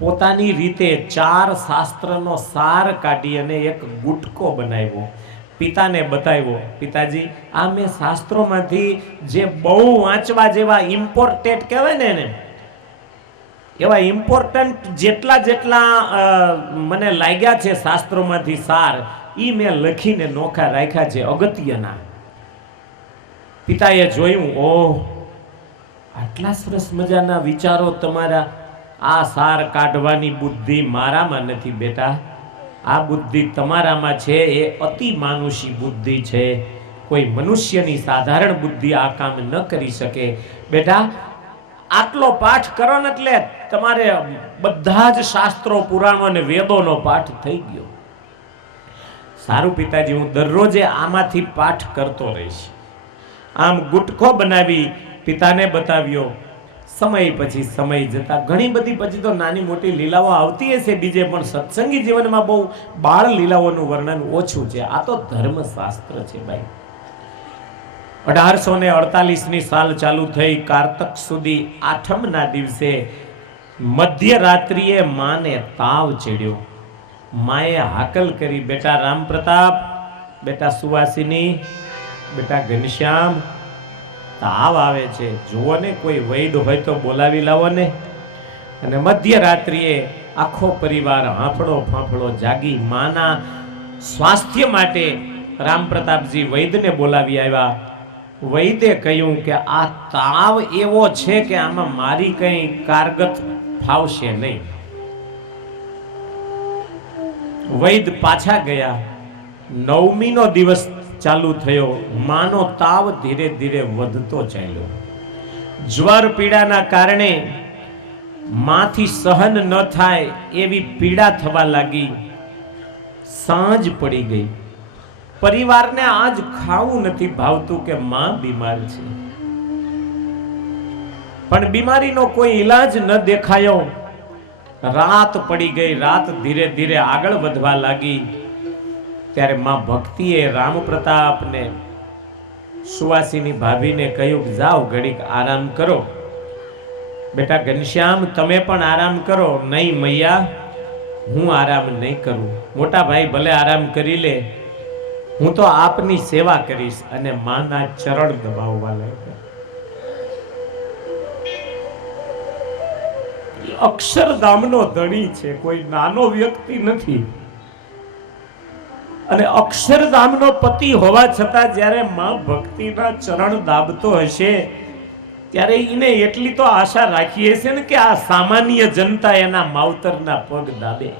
પોતાની રીતે 4 શાસ્ત્રનો સાર કાઢી અને એક ગુટકો બનાવ્યો, પિતાને બતાવ્યો. પિતાજી, આ મેં શાસ્ત્રોમાંથી જે બહુ વાંચવા જેવા ઇમ્પોર્ટન્ટ કહેવાય ને એને, એવા ઇમ્પોર્ટન્ટ જેટલા મને લાગ્યા છે શાસ્ત્રોમાંથી સાર, ઈ મેં લખીને નોખા રાખ્યા છે અગત્યના. પિતાએ જોયું, ઓહ આટલા સરસ મજાના વિચારો તમારા, આ સાર કાઢવાની બુદ્ધિ મારામાં નથી બેટા, આ બુદ્ધિ તમારામાં છે, એ અતિ માનુષી બુદ્ધિ છે, કોઈ મનુષ્યની સાધારણ બુદ્ધિ આ કામ ન કરી શકે. બેટા આટલો પાઠ કરો ને એટલે તમારે બધા જ શાસ્ત્રો, પુરાણો અને વેદોનો પાઠ થઈ ગયો. સારું પિતાજી, હું દરરોજે આમાંથી પાઠ કરતો રહીશ. આમ ગુટકો બનાવી પિતાને બતાવ્યો. સમય પછી સમય જતા ઘણી બધી પછી તો નાની મોટી લીલાઓ આવતી હશે બીજે, પણ સત્સંગી જીવનમાં બહુ બાળ લીલાઓનું વર્ણન ઓછું છે. આ તો ધર્મશાસ્ત્ર છે ભાઈ. 1848ની સાલ ચાલુ થઈ, કારતક સુધી 8મના દિવસે મધ્યરાત્રિએ માને તાવ ચડ્યો. માએ હાકલ કરી, બેટા રામ પ્રતાપ, બેટા સુવાસિની, બેટા ઘનશ્યામ, તાવ આવે છે, જુઓ ને કોઈ વૈદ હોય તો બોલાવી લાવો ને. અને મધ્યરાત્રિએ આખો પરિવાર હાંફળો ફાંફળો જાગી માના સ્વાસ્થ્ય માટે રામ પ્રતાપજી વૈદને બોલાવી આવ્યા. વૈદે કહ્યું કે આ તાવ એવો છે કે આમાં મારી કઈ કારગત ફાવશે નહીં. વૈદ પાછા ગયા. 9મીનો દિવસ ચાલુ થયો. માનો તાવ ધીરે ધીરે વધતો ચાલ્યો. જ્વર પીડાના કારણે માથી સહન ન થાય એવી પીડા થવા લાગી. સાંજ પડી ગઈ. પરિવારને આજ ખાવું નથી ભાવતું કે માં બીમાર છે, પણ બીમારીનો કોઈ ઈલાજ ન દેખાયો. રાત પડી ગઈ. રાત ધીરે ધીરે આગળ વધવા લાગી. ત્યારે માં ભક્તિએ રામ પ્રતાપને, સુવાસીની ભાભીને કહ્યું, જાઓ ઘડીક આરામ કરો. બેટા ઘનશ્યામ, તમે પણ આરામ કરો. નહીં મૈયા, હું આરામ નહીં કરું. મોટા ભાઈ ભલે આરામ કરી લે, હું તો આપની સેવા કરીશ. અને માના ચરણ દબાવવા લાગ્યા. અક્ષરધામનો ધણી છે, કોઈ નાનો વ્યક્તિ નથી. અને અક્ષરધામનો પતિ હોવા છતાં જ્યારે માં ભક્તિના ચરણ દાબતો હશે ત્યારે એને એટલી તો આશા રાખીએ છે ને કે આ સામાન્ય જનતા એના માવતરના પગ દાબે.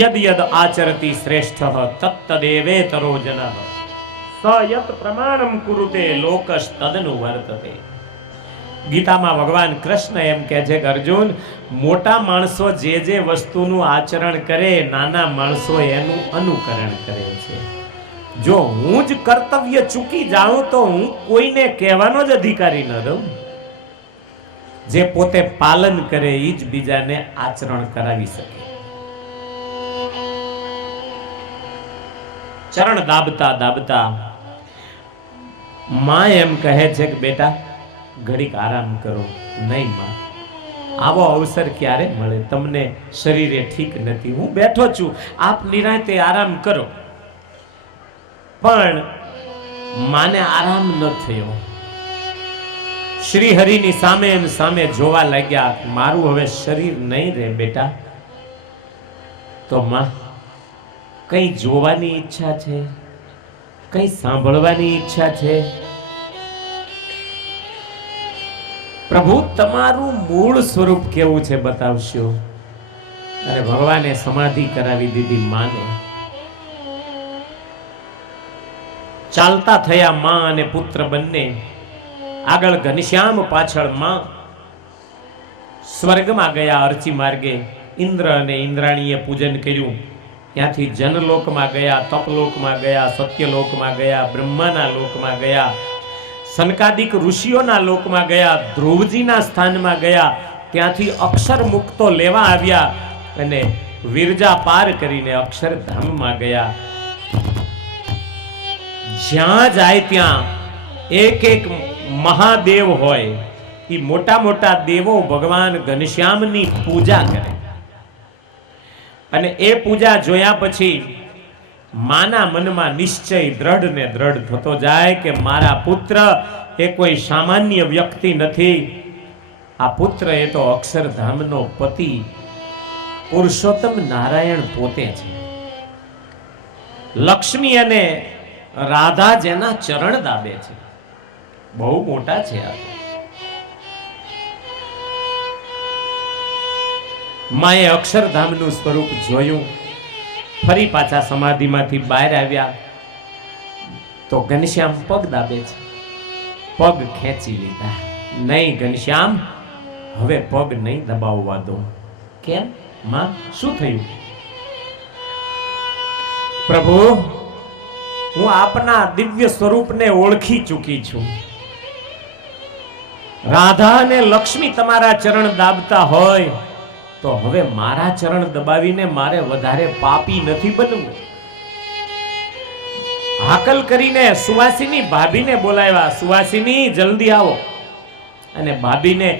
યદ યદ આચરતી શ્રેષ્ઠ તત્તદેવેતરો જનઃ સ યત પ્રમાણમ કુરુતે લોકશ તદનુ વર્તતે. ગીતામાં ભગવાન કૃષ્ણ એમ કહે છે કે અર્જુન, મોટા માણસો જે જે વસ્તુનું આચરણ કરે, નાના માણસો એનું અનુકરણ કરે છે. જો હું જ કર્તવ્ય ચૂકી જાઉં તો હું કોઈને કહેવાનો જ અધિકારી ન રહું. જે પોતે પાલન કરે એ જ બીજાને આચરણ કરાવી શકે. ચરણ દાબતા દાબતા માં એમ કહે છે કે બેટા ઘડીક આરામ કરો. નહીં માં, આવો અવસર ક્યારે મળે? તમને શરીરે ઠીક નથી, હું બેઠો છું, આપ નિરાંતે આરામ કરો. પણ માને આરામ ન થયો. શ્રી હરિની સામે સામે જોવા લાગ્યા, મારું હવે શરીર નહીં રહે બેટા. તો માં, કઈ જોવાની ઈચ્છા છે, કઈ સાંભળવાની ઈચ્છા છે? પ્રભુ તમારું મૂળ સ્વરૂપ કેવું છે બતાવશો? અને ભગવાને સમાધિ કરાવી દીધી માને. ચાલતા થયા માં અને પુત્ર બંને. આગળ ઘનશ્યામ, પાછળ માં. સ્વર્ગમાં ગયા અર્ચી માર્ગે. ઇન્દ્ર અને ઇન્દ્રાણીએ પૂજન કર્યું. ત્યાંથી જનલોકમાં ગયા, તપલોકમાં ગયા, સત્યલોકમાં ગયા, બ્રહ્માના લોકમાં ગયા, સનકાદિક ઋષિઓના લોકમાં ગયા, ધ્રુવજીના સ્થાનમાં ગયા. ત્યાંથી અક્ષર મુક્તો લેવા આવ્યા અને વિરજા પાર કરીને અક્ષરધામમાં ગયા. જ્યાં જાય ત્યાં એક એક મહાદેવ હોય, એ મોટા મોટા દેવો ભગવાન ઘનશ્યામની પૂજા કરે. અને એ પૂજા જોયા પછી માના મનમાં નિશ્ચય દ્રઢ ને દ્રઢ થતો જાય કે મારા પુત્ર એ કોઈ સામાન્ય વ્યક્તિ નથી. આ પુત્ર એ તો અક્ષરધામનો પતિ પુરુષોત્તમ નારાયણ પોતે છે. લક્ષ્મી અને રાધા જેના ચરણ દાબે છે, બહુ મોટા છે આ. માએ અક્ષરધામનું સ્વરૂપ જોયું. ફરી પાછા સમાધિમાંથી બહાર આવ્યા તો ઘનશ્યામ પગ દાબે છે. પગ ખેંચી લીધા. નહીં ઘનશ્યામ, હવે પગ નહીં દબાવવા દો. કેમ માં, શું થયું? પ્રભુ, હું આપના દિવ્ય સ્વરૂપને ઓળખી ચૂકી છું. રાધા અને લક્ષ્મી તમારા ચરણ દાબતા હોય તો હવે મારા ચરણ દબાવીને મારે વધારે પાપી નથી બનવું. હાકલ કરીને સુવાસિની ભાભીને બોલાવ્યા. સુવાસિની જલ્દી આવો. અને ભાભીને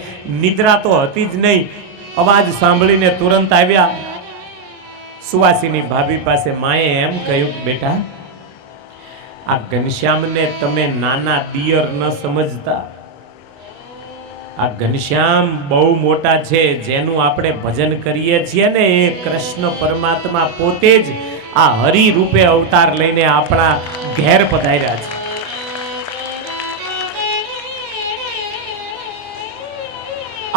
નિદ્રા તો હતી જ નહીં, અવાજ સાંભળીને તુરંત આવ્યા. સુવાસિની ભાભી પાસે માએ એમ કહ્યું, બેટા આ ઘનશ્યામને તમે નાના દિયર ન સમજતા. આ ઘનશ્યામ બહુ મોટા છે. જેનું આપણે ભજન કરીએ છીએ ને એ કૃષ્ણ પરમાત્મા પોતે જ આ હરિ રૂપે અવતાર લઈને આપણા ઘેર પધાર્યા છે.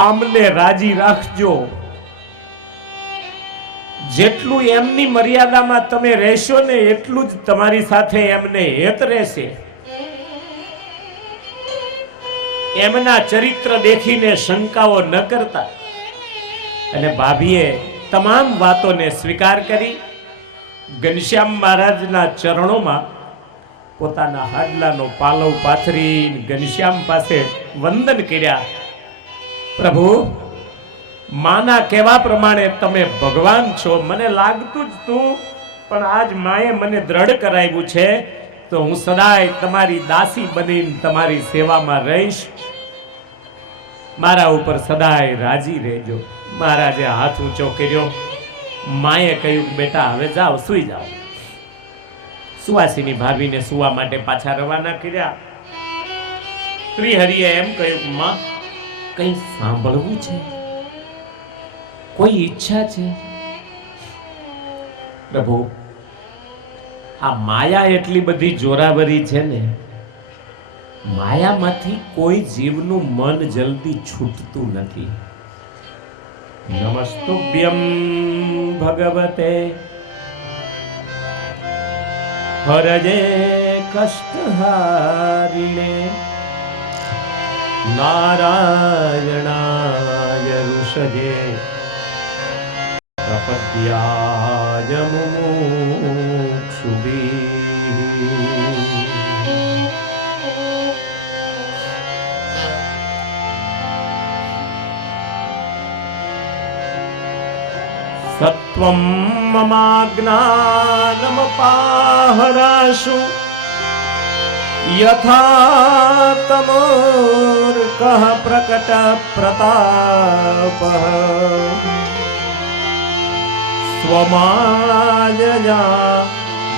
આમને રાજી રાખજો. જેટલું એમની મર્યાદામાં તમે રહેશો ને એટલું જ તમારી સાથે એમને હેત રહેશે. એમના ચરિત્ર દેખીને શંકાઓ ન કરતા. અને ભાભીએ તમામ વાતોને સ્વીકાર કરી ઘનશ્યામ મહારાજના ચરણોમાં પોતાના હાડલાનો પાલવ પાથરી ઘનશ્યામ પાસે વંદન કર્યા. પ્રભુ, માના કહેવા પ્રમાણે તમે ભગવાન છો મને લાગતું જ તું, પણ આજ માએ મને દ્રઢ કરાવ્યું છે તો હું સદાય તમારી દાસી બનીને તમારી સેવામાં રહીશ. મારા ઉપર સદાય રાજી રહેજો. મહારાજે હાથ ઊંચો કર્યો. માએ કહ્યું, બેટા હવે જાઓ, સુઈ જાઓ. સુવાસીની ભાભીને સુવા માટે પાછા રવાના કર્યા. શ્રી હરિએ એમ કહ્યું, માં કંઈ સાંભળવું છે? કોઈ ઈચ્છા છે? પ્રભુ, આ માયા એટલી બધી જોરાવરી છે ને, માયામાંથી કોઈ જીવનું મન જલ્દી છૂટતું નથી. નમસ્તુભ્યમ ભગવતે હરજે કષ્ટહારિણે નારાયણાય ઋષજે પ્રપદ્યાય મુમુક્ષુભિः. સત્વં મમાજ્ઞાનમપાહરાશુ યથા તમોર્કઃ પ્રકટ પ્રતાપઃ સ્વમાયયા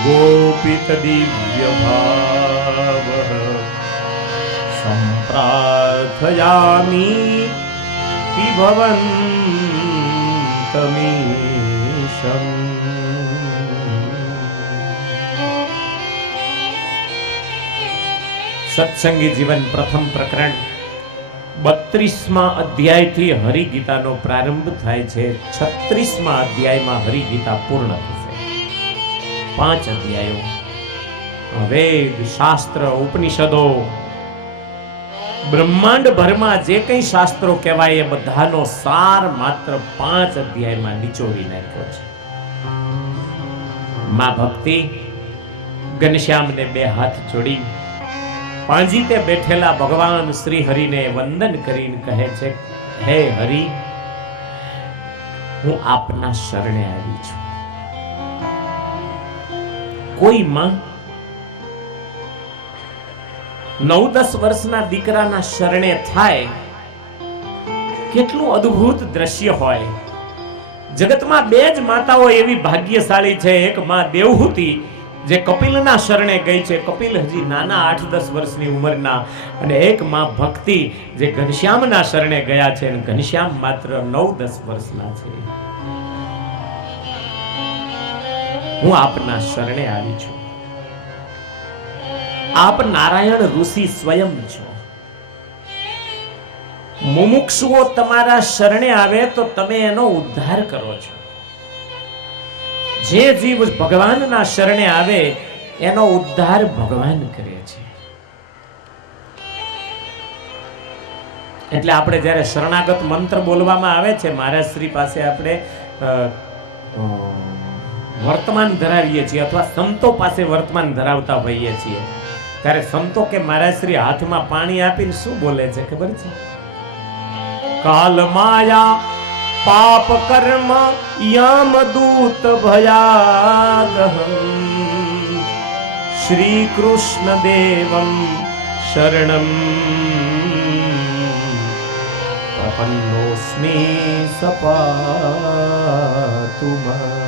ગોપિત દિવ્ય ભાવઃ સંપ્રાર્થયામિ વિભવन्तમીશં. સત્સંગી જીવન પ્રથમ પ્રકરણ 32મા અધ્યાયથી હરિગીતાનો પ્રારંભ થાય છે. 36મા અધ્યાયમાં હરિગીતા પૂર્ણ થશે. 5 અધ્યાયો વેદ, શાસ્ત્ર, ઉપનિષદો, બ્રહ્માંડ ભરમાં જે કંઈ શાસ્ત્રો કહેવાય એ બધાનો સાર માત્ર 5 અધ્યાયમાં નિચોડી નાખ્યો છે. માં ભક્તિ ઘનશ્યામને 2 હાથ જોડી પાંજીતે બેઠેલા ભગવાન શ્રી હરિને વંદન કરીને કહે છે, હે હરિ, હું આપના શરણે આવી છું. કોઈ માં 9-10 વર્ષના દીકરાના શરણે થાય, કેટલું અદ્ભુત દ્રશ્ય હોય. જગતમાં 2 જ માતાઓ એવી ભાગ્યશાળી છે. એક માં દેવહૂતિ જે કપિલના શરણે ગઈ છે, કપિલ હજી નાના 8-10 વર્ષની ઉંમરના, અને એક માં ભક્તિ જે ઘનશ્યામના શરણે ગયા છે, અને ઘનશ્યામ માત્ર 9-10 વર્ષના છે. હું આપના શરણે આવી છું. આપ નારાયણ ઋષિ સ્વયં છો. મુમુક્ષુઓ તમારા શરણે આવે તો તમે એનો ઉદ્ધાર કરો છો. જે જીવ ભગવાનના શરણે આવે એનો ઉદ્ધાર ભગવાન કરે છે. એટલે આપણે જ્યારે શરણાગત મંત્ર બોલવામાં આવે છે, મહારાજ શ્રી પાસે આપણે વર્તમાન ધરાવીએ છીએ અથવા સંતો પાસે વર્તમાન ધરાવતા હોઈએ છીએ, ત્યારે સંતો કે મહારાજ શ્રી હાથમાં પાણી આપીને શું બોલે છે ખબર છે? કાલ માયા પાપ કર્મ યમ દૂત ભયાગહં શ્રી કૃષ્ણ દેવમ શરણમ પ્રપન્નોસ્મી સપાતુ માં.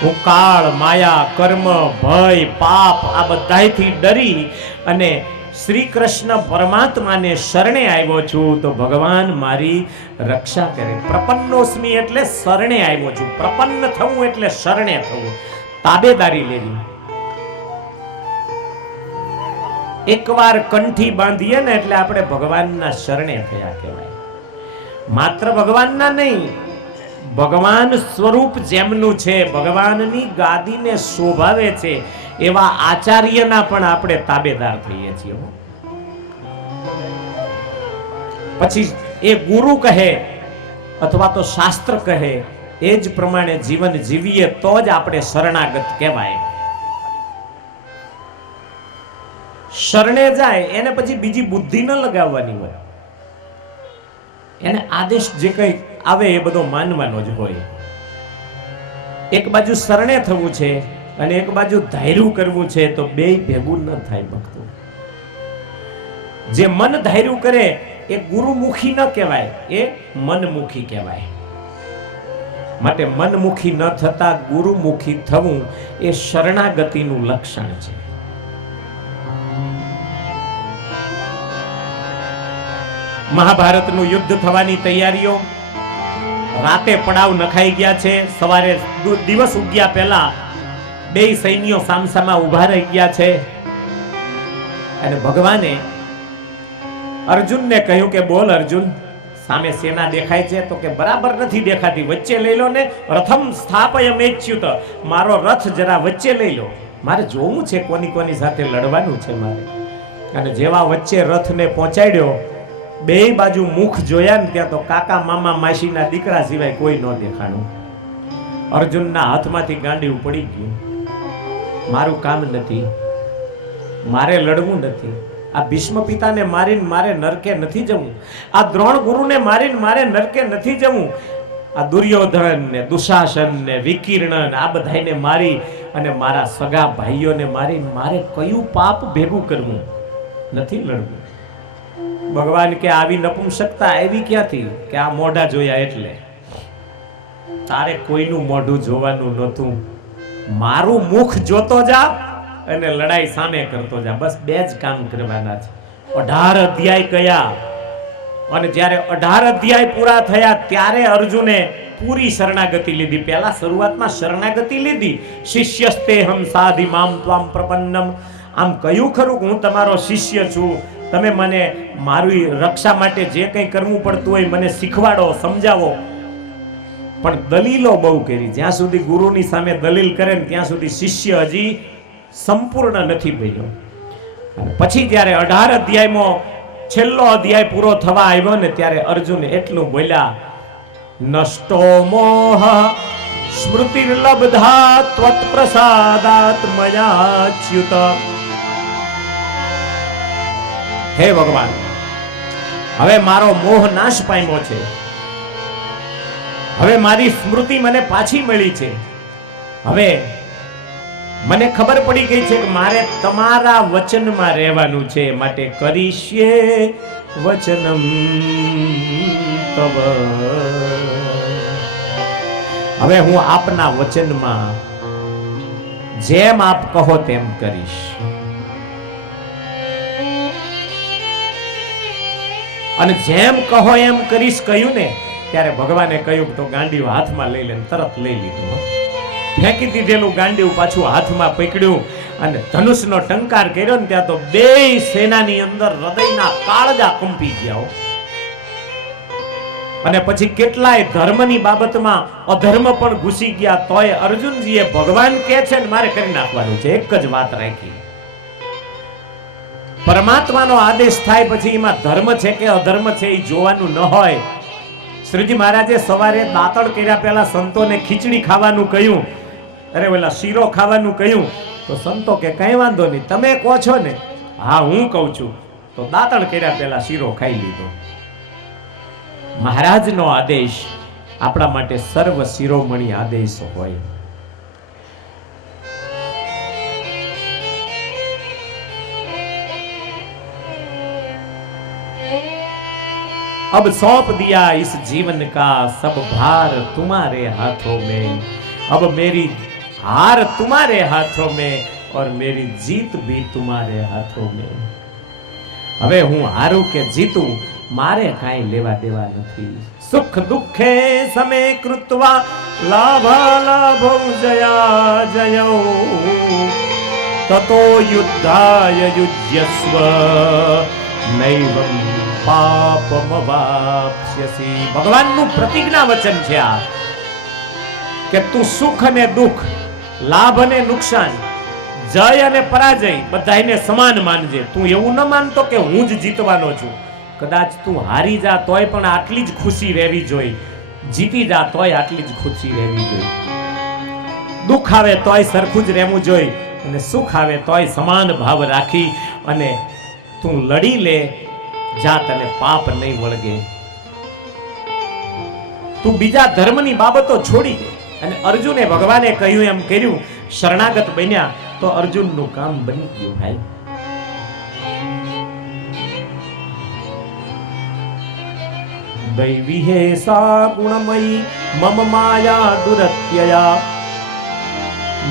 હું કાળ, માયા, કર્મ, ભય, પાપ આ બધાયથી ડરી અને શ્રી કૃષ્ણ પરમાત્માને શરણે આવ્યો છું તો ભગવાન મારી રક્ષા કરે. પ્રપન્નોસ્મી એટલે શરણે આવ્યો છું. પ્રપન્ન થવું એટલે શરણે થવું, તાબેદારી લેવી. એકવાર કંઠી બાંધીએ ને એટલે આપણે ભગવાનના શરણે થયા કહેવાય. માત્ર ભગવાનના નહીં, ભગવાન સ્વરૂપ જેમનું છે, ભગવાનની ગાદીને શોભાવે છે એવા આચાર્યના પણ આપણે તાબેદાર થઈએ છીએ. પછી એ ગુરુ કહે અથવા તો શાસ્ત્ર કહે એ જ પ્રમાણે જીવન જીવીએ તો જ આપણે શરણાગત કહેવાય. શરણે જાય એને પછી બીજી બુદ્ધિ ન લગાવવાની હોય. એને આદેશ જે કંઈ આવે એ બધો માનવાનો જ હોય. એક બાજુ શરણે થવું છે અને એક બાજુ ધાર્યું કરવું છે તો બેય ભેગું ન થાય ભક્તો. જે મન ધાર્યું કરે એ ગુરુમુખી ન કહેવાય, એ મનમુખી કહેવાય. માટે મનમુખી ન થતા ગુરુમુખી થવું એ શરણાગતિનું લક્ષણ છે. મહાભારતનું યુદ્ધ થવાની તૈયારીઓ, રાતે પડાવ નખાઈ ગયા છે. સવારે દિવસ ઉગ્યા પહેલા બે સૈન્યો સામસામા ઊભા રહી ગયા છે અને ભગવાને અર્જુનને કહ્યું કે બોલ અર્જુન, સામે સેના દેખાય છે? તો કે બરાબર નથી દેખાતી, વચ્ચે લઈ લો ને. રથમ સ્થાપયમેચ્યુત, મારો રથ જરા વચ્ચે લઈ લો, મારે જોવું છે કોની કોની સાથે લડવાનું છે મારે. અને જેવા વચ્ચે રથને પહોંચાડ્યો, બે બાજુ મુખ જોયા ને ત્યાં તો કાકા મામા માસીના દીકરા સિવાય કોઈ ન દેખાણું. અર્જુનના હાથમાંથી ગાંડીવું પડી ગયું. મારું કામ નથી, મારે લડવું નથી. આ ભીષ્મ પિતાને મારીને મારે નરકે નથી જવું. આ દ્રોણ ગુરુને મારીને મારે નરકે નથી જવું. આ દુર્યોધન ને દુશાસન ને વિકીર્ણ આ બધાને મારી અને મારા સગા ભાઈઓને મારી મારે કયું પાપ ભેગું કરવું? નથી લડવું. ભગવાન કે આવી નપુંસકતા આવી ક્યાંથી? કે આ મોઢા જોયા એટલે. તારે કોઈનું મોઢું જોવાનું નહોતું, મારું મુખ જોતો જા અને લડાઈ સામે કરતો જા. બસ બે જ કામ કરવાના છે. 18 અધ્યાય કયા અને જ્યારે 18 અધ્યાય પૂરા થયા ત્યારે અર્જુને પૂરી શરણાગતિ લીધી. પહેલા શરૂઆતમાં શરણાગતિ લીધી, શિષ્યસ્તેહમ સાધિ મામ ત્વામ પ્રપન્નમ. આમ કહ્યું ખરું કે હું તમારો શિષ્ય છું, તમે મને મારી રક્ષા માટે જે કંઈ કરવું પડતું હોય મને શીખવાડો, સમજાવો. પણ દલીલો બહુ કરી. જ્યાં સુધી ગુરુની સામે દલીલ કરે ને ત્યાં સુધી શિષ્ય હજી સંપૂર્ણ નથી બન્યો. અને પછી જ્યારે 18 અધ્યાયમાં છેલ્લો અધ્યાય પૂરો થવા આવ્યો ને ત્યારે અર્જુન એટલું બોલ્યા, નષ્ટો મોહ સ્મૃતિર્લબ્ધા ત્વત્પ્રસાદાત મયાચ્યુત. હે ભગવાન, હવે મારો મોહ નાશ પામ્યો છે, હવે મારી સ્મૃતિ મને પાછી મળી છે. હવે મને ખબર પડી ગઈ છે કે મારે તમારા વચનમાં રહેવાનું છે, માટે કરીશ્યે વચનમ તવ. હવે હું આપના વચનમાં જેમ આપ કહો તેમ કરીશ. અને જેમ કહો એમ કરીશ કહ્યું ને ત્યારે ભગવાને કહ્યું તો ગાંડીવ હાથમાં લઈ લઈને તરત લઈ લીધું. ફેંકી દીધેલું ગાંડીવ પાછું હાથમાં પકડ્યું અને ધનુષનો ટંકાર કર્યો ને ત્યાં તો બે સેનાની અંદર હૃદયના કાળજા કંપી ગયા. અને પછી કેટલાય ધર્મની બાબતમાં અધર્મ પણ ઘૂસી ગયા. તોય અર્જુનજીએ ભગવાન કહે છે ને મારે કરી નાખવાનું છે, એક જ વાત રાખી. પરમાત્માનો આદેશ થાય પછી એમાં ધર્મ છે કે અધર્મ છે એ જોવાનું ન હોય. શ્રીજી મહારાજે સવારે દાંતણ કર્યા પહેલા સંતોને ખીચડી ખાવાનું કહ્યું, અરે ઓલા શીરો ખાવાનું કહ્યું તો સંતો કે કઈ વાંધો નહીં, તમે કહો છો ને. હા હું કહું છું. તો દાંતણ કર્યા પહેલા શીરો ખાઈ લીધો. મહારાજનો આદેશ આપણા માટે સર્વ શિરોમણી આદેશ હોય. अब सौंप दिया इस जीवन का सब भार तुम्हारे हाथों में. अब मेरी हार तुम्हारे हाथों में और मेरी जीत भी तुम्हारे हाथों में. હવે હું હારું કે જીતું મારે કાંઈ લેવા દેવા નથી. સુખ દુઃખે સમે કૃત્વા લાભ લાભો જયા જયો તતો યુદ્ધાય યુજ્યસ્વ નૈવમ પાપમવાપ્સ્યસી. ભગવાનનું પ્રતિજ્ઞા વચન છે આ કે તું સુખ અને દુઃખ, લાભ અને નુકસાન, જય અને પરાજય બધાને સમાન માનજે. તું એવું ન માનતો કે હું જ જીતવાનો છું. કદાચ તું હારી જા તોય પણ આટલી જ ખુશી રહેવી જોઈએ, જીતી જા તોય આટલી જ ખુશી રહેવી જોઈએ. દુઃખ આવે તોય સરખું જ રહેવું જોઈએ અને સુખ આવે તોય સમાન ભાવ રાખી અને તું લડી લે. જાત અને પાપ નહીં વળગે. તું બીજા ધર્મની બાબતો છોડી દે. અને અર્જુને ભગવાને કહ્યું એમ કર્યું, શરણાગત બન્યા તો અર્જુનનું કામ બની ગયું. ભાઈ દૈવી હે સા ગુણમયી મમ માયા દુરત્યયા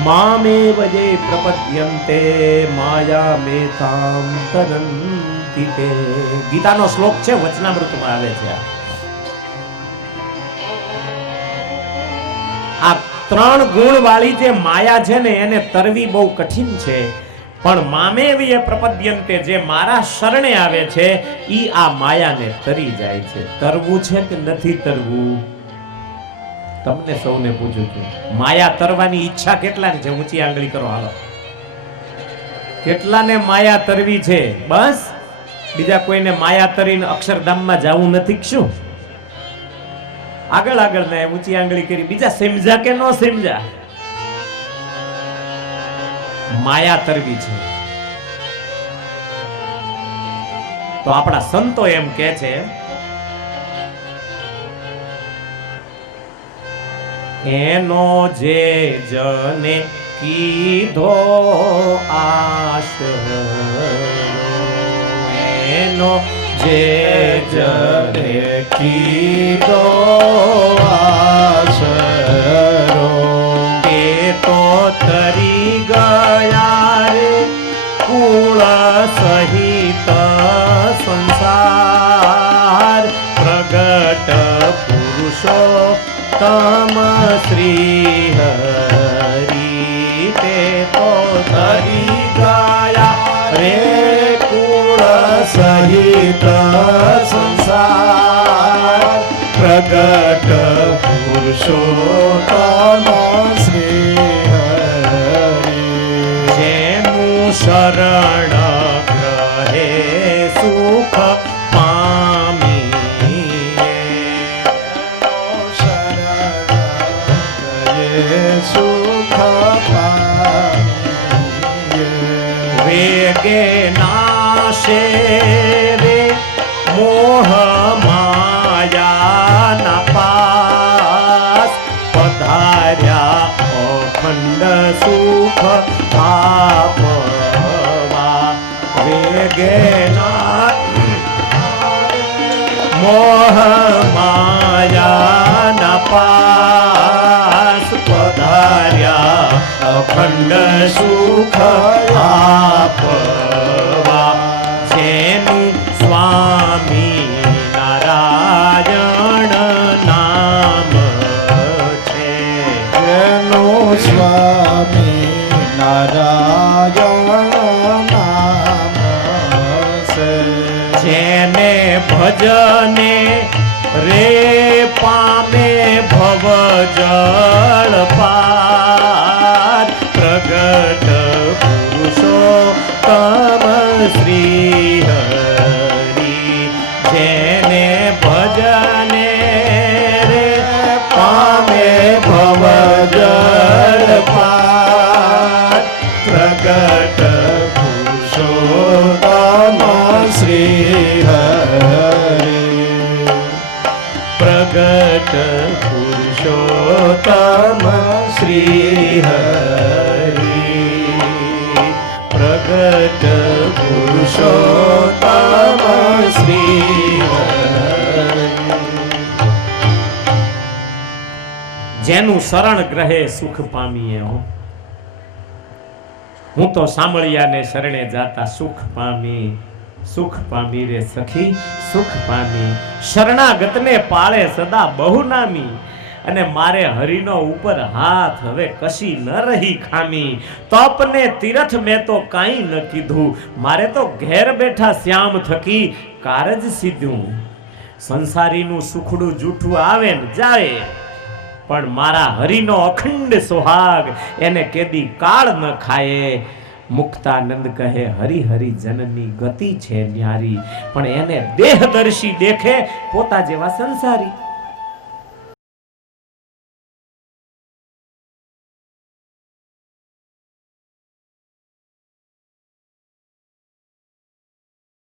મામેવ જે પ્રપદ્યન્તે માયા મેતામ તરંતિ તે. ગીતાનો શ્લોક છે, વચનામૃતમાં આવે છે. આ ત્રણ ગુણ વાળી જે માયા છે ને એને તરવી બહુ કઠિન છે, પણ મામેવીય પ્રપદ્યંતે જે મારા શરણે આવે છે ઈ આ માયાને તરી જાય છે. તરવું છે કે નથી તરવું? તમને સૌને પૂછું છું, માયા તરવાની ઈચ્છા કેટલાની છે? ઊંચી આંગળી કરો હાલો. કેટલાને માયા તરવી છે? બસ બીજા કોઈને માયા તરીને અક્ષરધામમાં જવું નથી શું? આગળ આગળ ને ઊંચી આંગળી કરી. બીજા સમજા કે ન સમજા? માયા તરવી છે. તો આપણા સંતો એમ કે છે, એનો જે જને કીધો આશરો, એનો જે જને કીધો આશરો, એ તો તરી ગયા રે કુળ સહિત સંસાર. પ્રગટ પુરુષોત્તમ શ્રી હરિ તે તો તરી ગયા રે કુળ સહિત સંસાર. પ્રગટ પુરુષોત્તમ શ્રી હરિ. જેનું શરણ ગ્રહે સુખ પામીએ, સુખ પામીએ. વેગે નાશે રે મોહ માયાના પાસ. પધાર્યા અખંડ સુખ આપવા. વેગે મોહ માયાના પાસ. પધાર્યા અખંડ સુખ આપવા. જેનું સ્વામી નારાયણ નામ છે, જેનું સ્વામી નારાયણ નામ છે. જેને ભજને રે પામે ભવ જળ પાર. પ્રગટ પુરુષોત્તમ શ્રી હરિ. જેને ભજને રે પામે ભવ જળ પાર. પ્રગટ પુરુષોત્તમ શ્રી હરિ. પ્રગટ પુરુષોત્તમ શ્રી હરિ. પ્રગટ પુરુષોત્તમ શ્રી હરિ. જેનું શરણ ગ્રહે સુખ પામીએ. હું તો સાંભળિયાને શરણે જાતા સુખ પામી. સુખ પામી રે સખી સુખ પામી. શરણાગતને પાળે સદા બહુ નામી. અને મારે હરિનો ઉપર હાથ હવે કશી ન રહી ખામી. તપને તીરથ મેં તો કાંઈ ન કીધું. મારે તો ઘેર બેઠા શ્યામ થકી કારજ સીધું. સંસારીનું સુખડું જૂઠું આવે ને જાય, પણ મારા હરિનો અખંડ સુહાગ એને કેદી કાળ ન ખાય. મુક્તાનંદ કહે હરિ હરિ જનની ગતિ છે ન્યારી, પણ એને દેહદર્શી દેખે પોતા જેવા સંસારી.